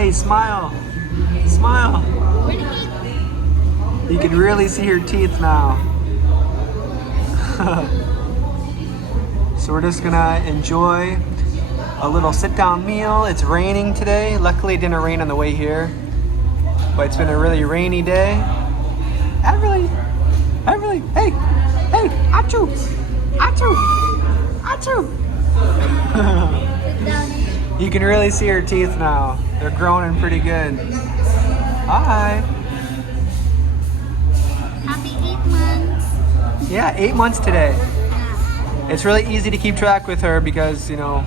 Hey, smile. Smile. Where did he? You can really see her teeth now. So we're just gonna enjoy a little sit-down meal. It's raining today. Luckily it didn't rain on the way here, but it's been a really rainy day. Everly, hey, achoo, achoo, achoo. You can really see her teeth now. They're growing pretty good. Hi. Happy 8 months. Yeah, 8 months today. It's really easy to keep track with her because, you know,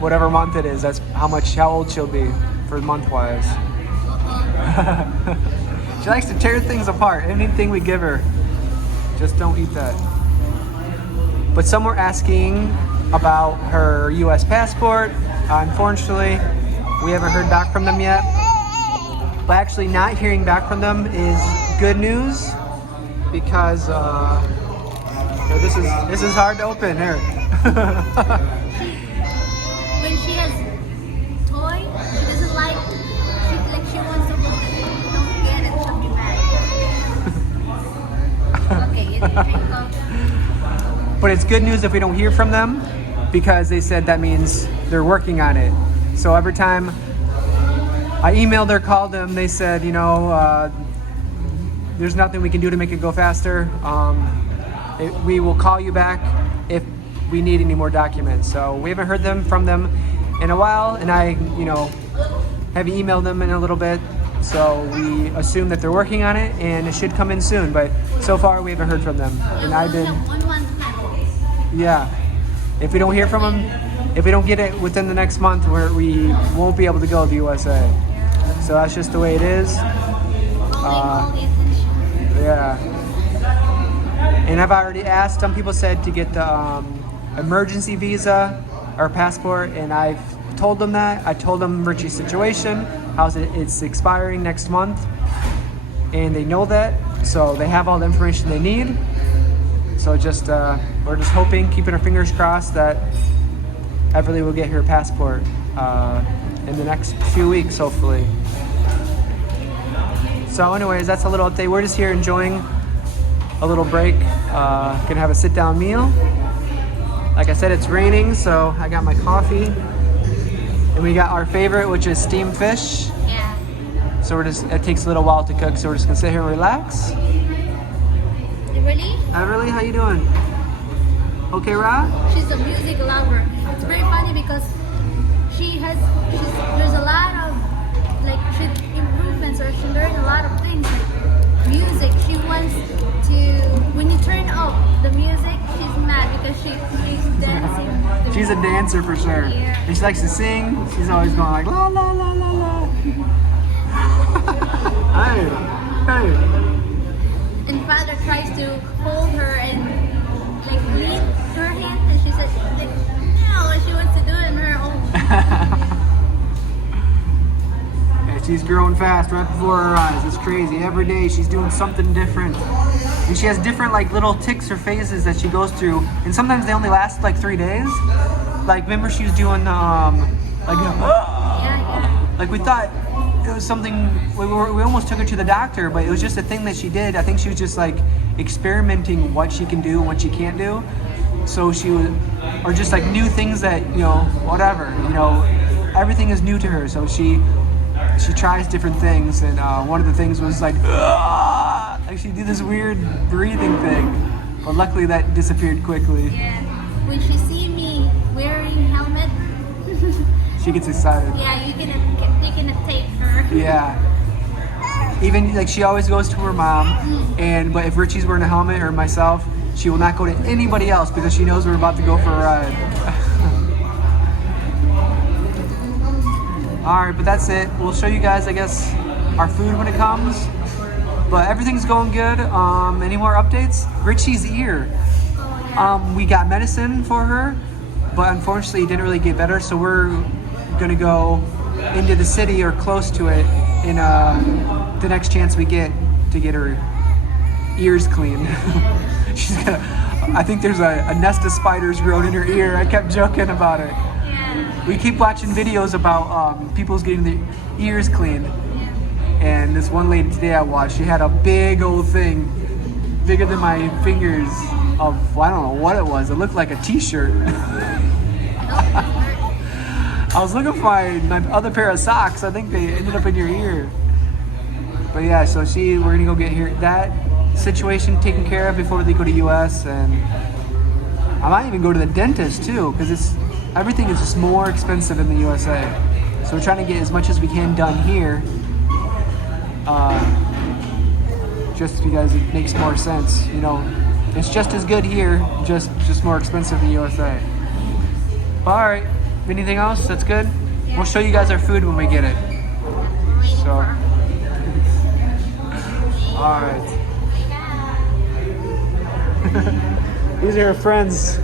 whatever month it is, that's how old she'll be for month-wise. She likes to tear things apart. Anything we give her, just don't eat that. But some were asking about her U.S. passport. Unfortunately, we haven't heard back from them yet. But actually not hearing back from them is good news because this is hard to open here. When she has toy, she doesn't like. She wants to hold it. Don't get it. She'll be mad. Okay, you drink coffee. But it's good news if we don't hear from them because they said that means they're working on it. So every time I emailed or called them, they said, you know, there's nothing we can do to make it go faster. We will call you back if we need any more documents. So we haven't heard from them in a while, and I, you know, have emailed them in a little bit. So we assume that they're working on it, and it should come in soon. But so far, we haven't heard from them. And I've been, yeah. If we don't hear from them, if we don't get it within the next month, we won't be able to go to the USA. So that's just the way it is. Yeah. And I've already asked. Some people said to get the emergency visa or passport, and I've told them that. I told them Richie's situation, it's expiring next month, and they know that, so they have all the information they need. So just we're just hoping, keeping our fingers crossed that Everly will get her passport in the next few weeks, hopefully. So anyways, that's a little update. We're just here enjoying a little break. Gonna have a sit-down meal. Like I said, it's raining, so I got my coffee. And we got our favorite, which is steamed fish. Yeah. So it takes a little while to cook, so we're just gonna sit here and relax. Really? Everly, how you doing? Okay, Ra? She's a music lover. It's very funny because there's a lot of improvements, or she learned a lot of things like music. She wants to, when you turn off the music, she's mad because she's dancing. She's a dancer for sure. Yeah. And she likes to sing. She's always going like la la la la la. Hey. And father tries to hold her and like lead her hand, and she says like, no, she wants to do it on her own. Yeah, she's growing fast right before her eyes. It's crazy. Every day she's doing something different. And she has different like little tics or phases that she goes through. And sometimes they only last like 3 days. Like remember she was doing like we thought it was something, we almost took her to the doctor, but it was just a thing that she did. I think she was just like experimenting what she can do and what she can't do. So she was, or just like new things that, you know, whatever, you know, everything is new to her. So she tries different things, and one of the things was like she did this weird breathing thing, but luckily that disappeared quickly. Yeah. When she see me wearing helmet, she gets excited. yeah, you can take her. Yeah. Even like she always goes to her mom, but if Richie's wearing a helmet or myself, she will not go to anybody else because she knows we're about to go for a ride. All right, but that's it. We'll show you guys, I guess, our food when it comes. But everything's going good. Any more updates? Richie's ear. We got medicine for her, but unfortunately it didn't really get better. So we're gonna go into the city or close to it in the next chance we get to get her ears clean. She's gonna, I think there's a nest of spiders growing in her ear. I kept joking about it. Yeah. we keep watching videos about people's getting their ears cleaned. And this one lady today I watched, she had a big old thing, bigger than my fingers of, well, I don't know what it was. It looked like a t-shirt. I was looking for my other pair of socks. I think they ended up in your ear. But yeah, so we're gonna go get that situation taken care of before they go to US, and I might even go to the dentist too, because everything is just more expensive in the USA. So we're trying to get as much as we can done here, just because it makes more sense. You know, it's just as good here, just more expensive in the USA. All right, anything else? That's good. We'll show you guys our food when we get it. So, all right. These are her friends.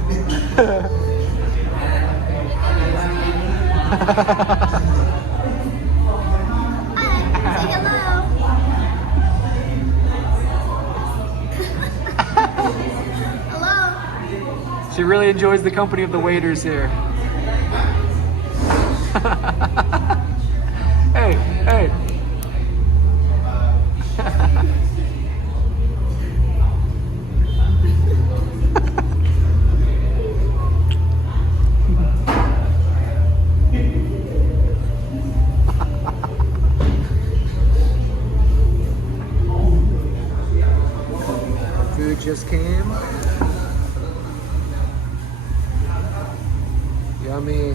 She really enjoys the company of the waiters here. Hey, hey. Food just came. Yummy.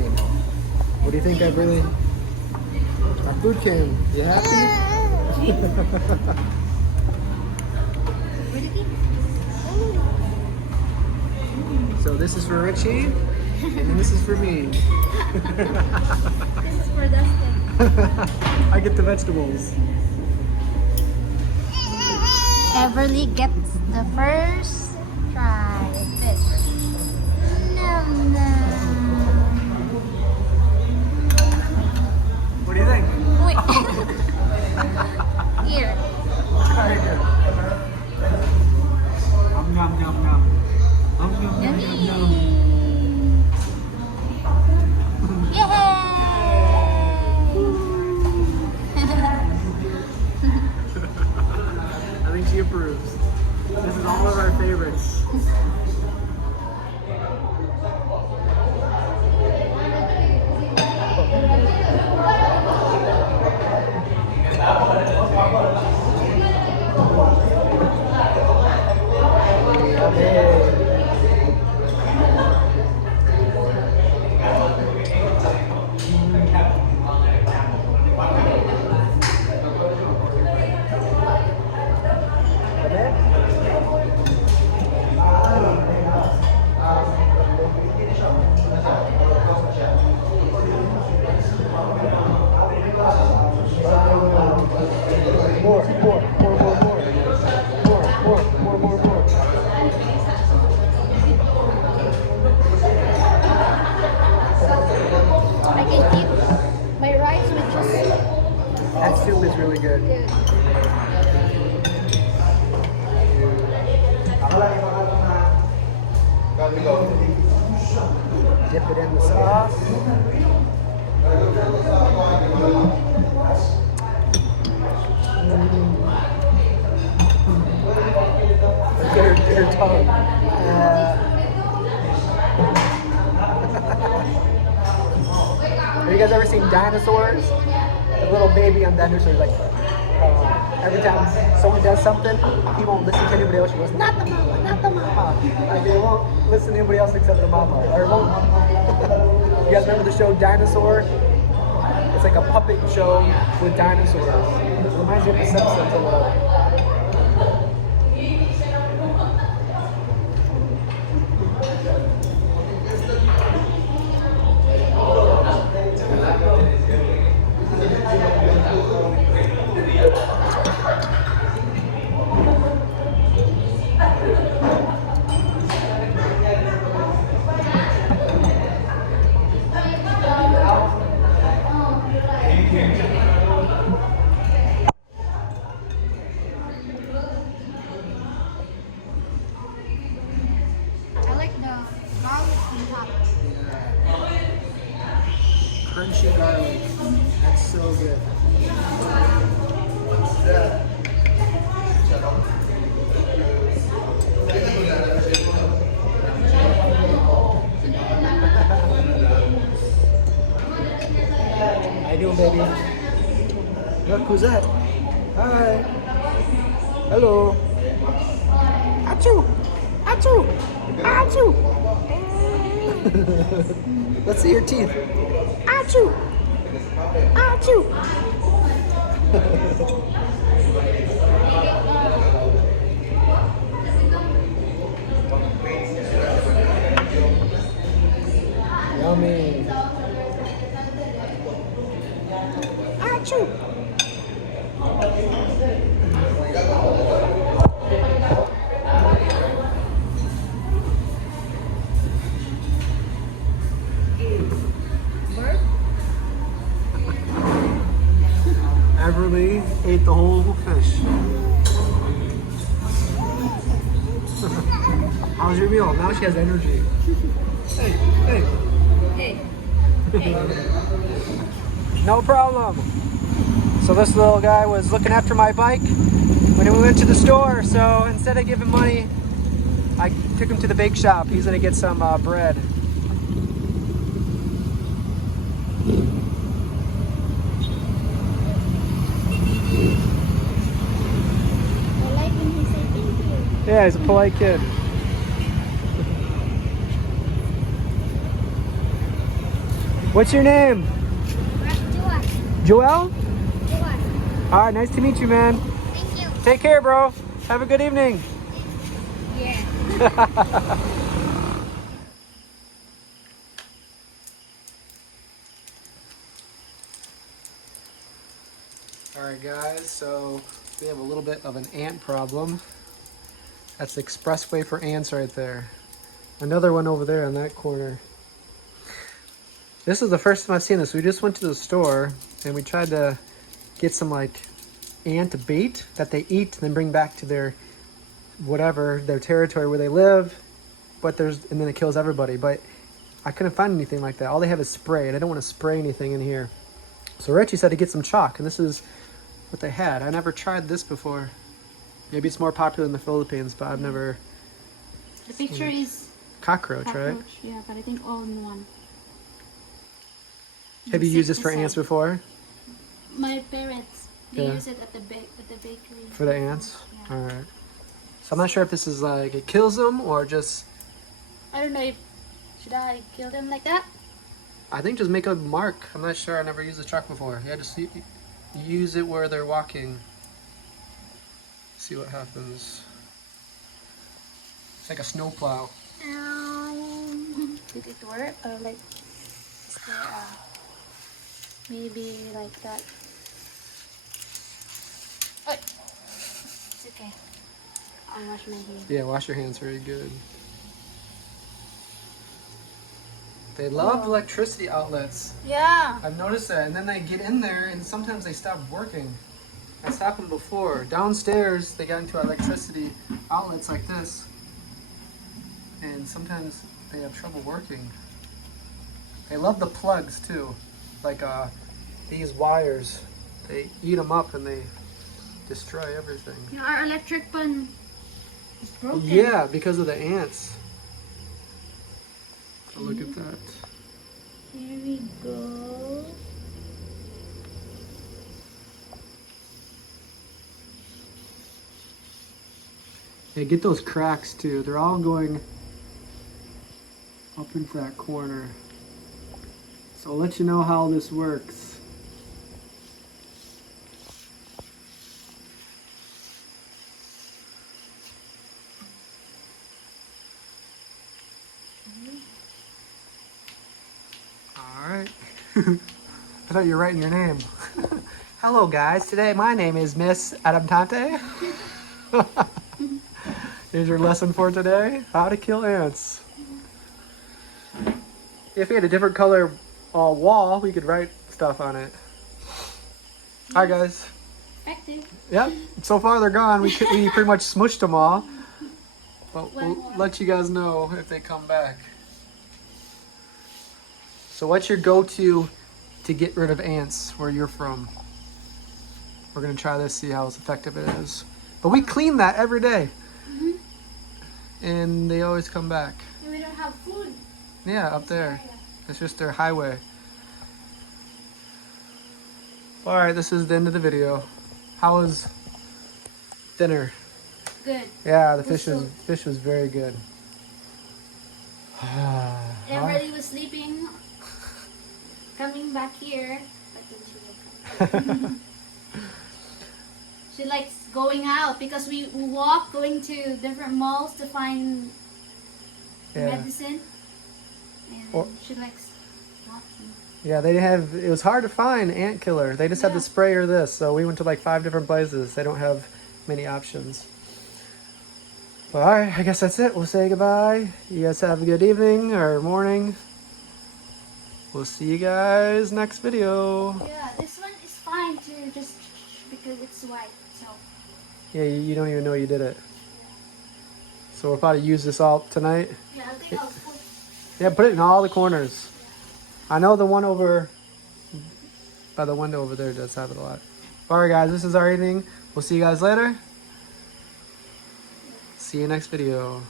What do you think? Our food came. You happy? So this is for Richie, and this is for me. This is for Dustin. I get the vegetables. Everly gets the first try fish. Nom nom. What do you think? Wait. Here. Try it here. Nom nom nom. Nom nom nom Yummy. nom. Yay! I think she approves. This is all of our favorites. I can eat my rice with just That soup is really good. Dip it in the sauce. Look at her tongue. Have you guys ever seen dinosaurs? The little baby on dinosaurs, like every time someone does something, he won't listen to anybody else. He goes, not the mama, not the mama. Like they won't listen to anybody else except the mama. Or won't. You guys remember the show Dinosaur? It's like a puppet show with dinosaurs. It reminds me of The Simpsons a little. I like the garlic on top. crunchy garlic. That's so good. How you doing, baby? Look, who's that? Hi. Hello. Achoo! Achoo! Achoo! Let's see your teeth. Achoo! Achoo! Yummy. Achoo! Everly ate the whole fish. How's your meal? Now she has energy. Hey, hey. Hey. No problem. So this little guy was looking after my bike when we went to the store. So instead of giving money, I took him to the bake shop. He's gonna get some bread. I like when he said thank you. Yeah, he's a polite kid. What's your name? Joel? All right, nice to meet you, man. Thank you. Take care, bro. Have a good evening. Yeah. All right, guys, so we have a little bit of an ant problem. That's the expressway for ants right there. Another one over there in that corner. This is the first time I've seen this. We just went to the store and we tried to get some like ant bait that they eat and then bring back to their whatever, their territory where they live. But and then it kills everybody. But I couldn't find anything like that. All they have is spray, and I don't want to spray anything in here. So Richie said to get some chalk, and this is what they had. I never tried this before. Maybe it's more popular in the Philippines, but I've never. The picture is Cockroach, right? Yeah, but I think all in one. Have you used this for ants before? My parents, they Yeah. use it at the bakery. For the ants? Yeah. Alright. So I'm not sure if this is like, it kills them or just, I don't know if should I kill them like that? I think just make a mark. I'm not sure, I never used the chalk before. Yeah, just use it where they're walking. See what happens. It's like a snowplow. Did it work? Or like, is there maybe like that? Oh, it's okay. I'll wash my hands. Yeah, wash your hands very good. They love electricity outlets. Yeah. I've noticed that. And then they get in there and sometimes they stop working. That's happened before. Downstairs, they got into electricity outlets like this. And sometimes they have trouble working. They love the plugs too. Like these wires. They eat them up and they destroy everything. Yeah, our electric pan is broken. Yeah, because of the ants. Oh, look at that. Here we go. Hey, get those cracks too. They're all going up into that corner. So I'll let you know how this works. Alright. I thought you were writing your name. Hello guys, today my name is Miss Adamtante. Here's your lesson for today, how to kill ants. If we had a different color wall, we could write stuff on it. Hi guys. Effective. Yep, so far they're gone. We pretty much smushed them all. But we'll let you guys know if they come back. So what's your go-to to get rid of ants where you're from. We're gonna try this, see how effective it is. But we clean that every day. And they always come back. We don't have food. Yeah, up there. It's just their highway. Alright, this is the end of the video. How was dinner? Good. Yeah, the fish was very good. Everybody was sleeping. Coming back here. She likes going out because we walk going to different malls to find medicine. And she likes walking. Yeah, it was hard to find ant killer. They just had the spray or this, so we went to like 5 different places. They don't have many options. But alright, I guess that's it. We'll say goodbye. You guys have a good evening or morning. We'll see you guys next video. Yeah, this one is fine too, just because it's white. So yeah, you don't even know you did it. So we'll probably use this all tonight. yeah, I think I'll put. Yeah, put it in all the corners. I know the one over by the window over there does have it a lot. Alright guys, this is our evening. We'll see you guys later. See you next video.